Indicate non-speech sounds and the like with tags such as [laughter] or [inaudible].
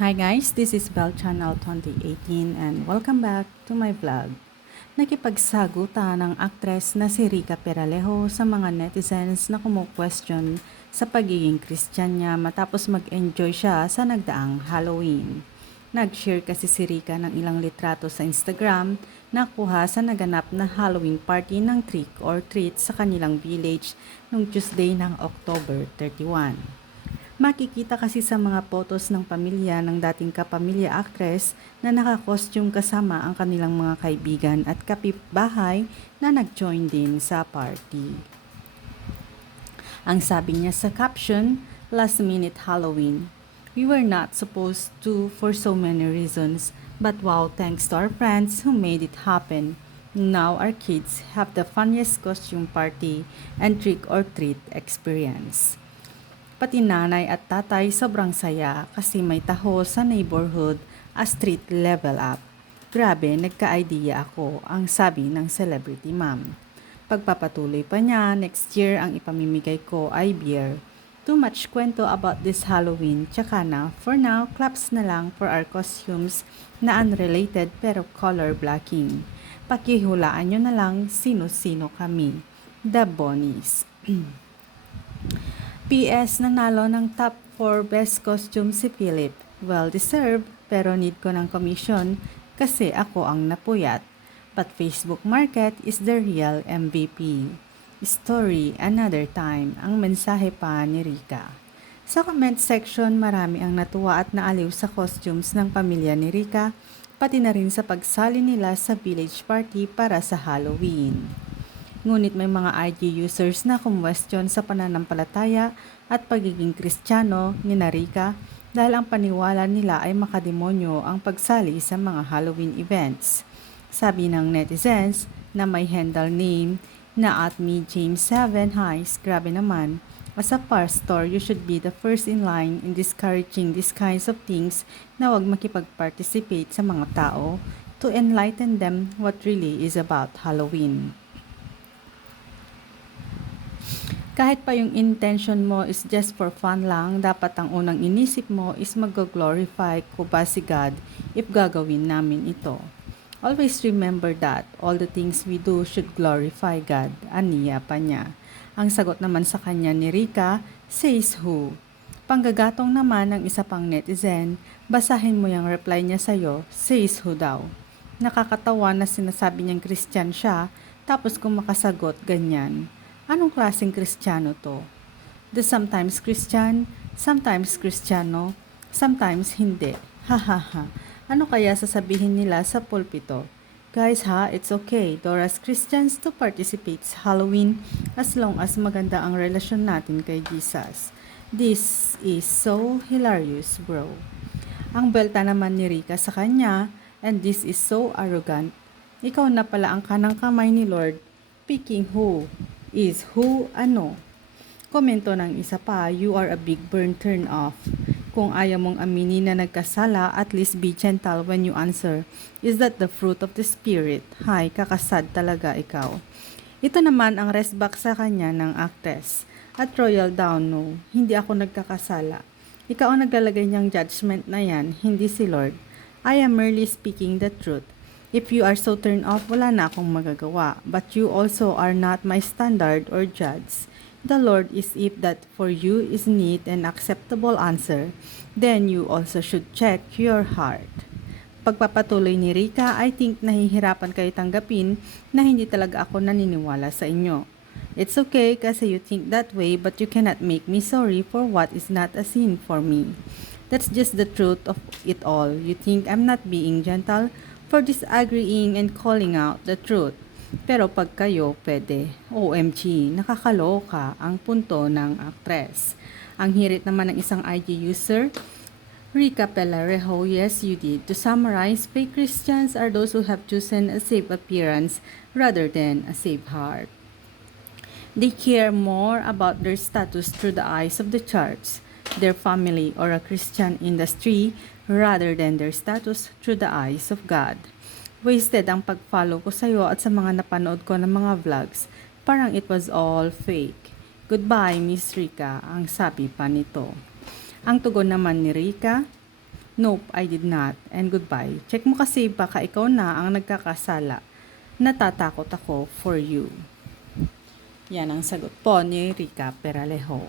Hi guys, this is Bell Channel 2018 and welcome back to my vlog. Nakipagsaguta ng aktres na si Rica Peralejo sa mga netizens na kumu-question sa pagiging Christian niya matapos mag-enjoy siya sa nagdaang Halloween. Nag-share kasi si Rica ng ilang litrato sa Instagram na kuha sa naganap na Halloween party ng trick or treat sa kanilang village noong Tuesday ng October 31. Makikita kasi sa mga photos ng pamilya ng dating kapamilya actress na nakakostume kasama ang kanilang mga kaibigan at kapitbahay na nag-join din sa party. Ang sabi niya sa caption, last minute Halloween. We were not supposed to for so many reasons, but wow, thanks to our friends who made it happen. Now our kids have the funniest costume party and trick or treat experience. Pati nanay at tatay sobrang saya kasi may taho sa neighborhood a street level up. Grabe, nagka-idea ako, ang sabi ng celebrity mom. Pagpapatuloy pa niya, next year ang ipamimigay ko ay beer. Too much kwento about this Halloween, tsaka na, for now, claps na lang for our costumes na unrelated pero color blocking. Pakihulaan nyo na lang sino-sino kami. The Bonnies. [clears throat] PS nanalo ng top 4 best costume si Philip. Well deserved, pero need ko ng commission kasi ako ang napuyat. But Facebook Market is the real MVP. Story another time, ang mensahe pa ni Rika. Sa comment section, marami ang natuwa at naaliw sa costumes ng pamilya ni Rika, pati na rin sa pagsali nila sa village party para sa Halloween. Ngunit may mga IG users na kumwestiyon sa pananampalataya at pagiging kristyano ni Narika dahil ang paniwala nila ay makademonyo ang pagsali sa mga Halloween events. Sabi ng netizens na may handle name na at me James 7 Highs, grabe naman, As a pastor, you should be the first in line in discouraging these kinds of things na wag makipag-participate sa mga tao to enlighten them what really is about Halloween. Kahit pa yung intention mo is just for fun lang, dapat ang unang inisip mo is mag-glorify ko ba si God if gagawin namin ito. Always remember that all the things we do should glorify God, aniya pa niya. Ang sagot naman sa kanya ni Rika, says who? Panggagatong naman ng isa pang netizen, basahin mo yung reply niya sa'yo, says who daw. Nakakatawa na sinasabi niyang Christian siya, tapos kung makasagot, ganyan. Anong klaseng Kristiyano to? The sometimes Christian, sometimes Kristiyano, sometimes hindi. Ha ha ha. Ano kaya sasabihin nila sa pulpito? Guys ha, it's okay. Dora's Christians to participate sa Halloween as long as maganda ang relasyon natin kay Jesus. This is so hilarious, bro. Ang belta naman ni Rika sa kanya, and this is so arrogant. Ikaw na pala ang kanang kamay ni Lord, picking who is who, ano. Komento ng isa pa, you are a big burn turn off. Kung ayaw mong aminin na nagkasala, at least be gentle when you answer. Is that the fruit of the Spirit? Hay, kakasad talaga ikaw. Ito naman ang resback sa kanya ng actress. At Royal Down, no, hindi ako nagkakasala. Ikaw ang naglalagay niyang judgment na yan, hindi si Lord. I am merely speaking the truth. If you are so turned off, wala na akong magagawa. But you also are not my standard or judge. The Lord is if that for you is neat and acceptable answer, then you also should check your heart. Pagpapatuloy ni Rika, I think nahihirapan kayo tanggapin na hindi talaga ako naniniwala sa inyo. It's okay kasi you think that way but you cannot make me sorry for what is not a sin for me. That's just the truth of it all. You think I'm not being gentle for disagreeing and calling out the truth. Pero pag kayo, pwede. OMG, nakakaloka ang punto ng actress. Ang hirit naman ng isang IG user, Rica Pelarejo, yes you did. To summarize, fake Christians are those who have chosen a safe appearance rather than a safe heart. They care more about their status through the eyes of the church, their family, or a Christian industry rather than their status through the eyes of God. Wasted ang pag-follow ko sa'yo at sa mga napanood ko ng mga vlogs. Parang it was all fake. Goodbye, Miss Rika, ang sabi pa nito. Ang tugon naman ni Rika, Nope, I did not. And goodbye. Check mo kasi baka ikaw na ang nagkakasala. Natatakot ako for you. Yan ang sagot po ni Rica Peralejo.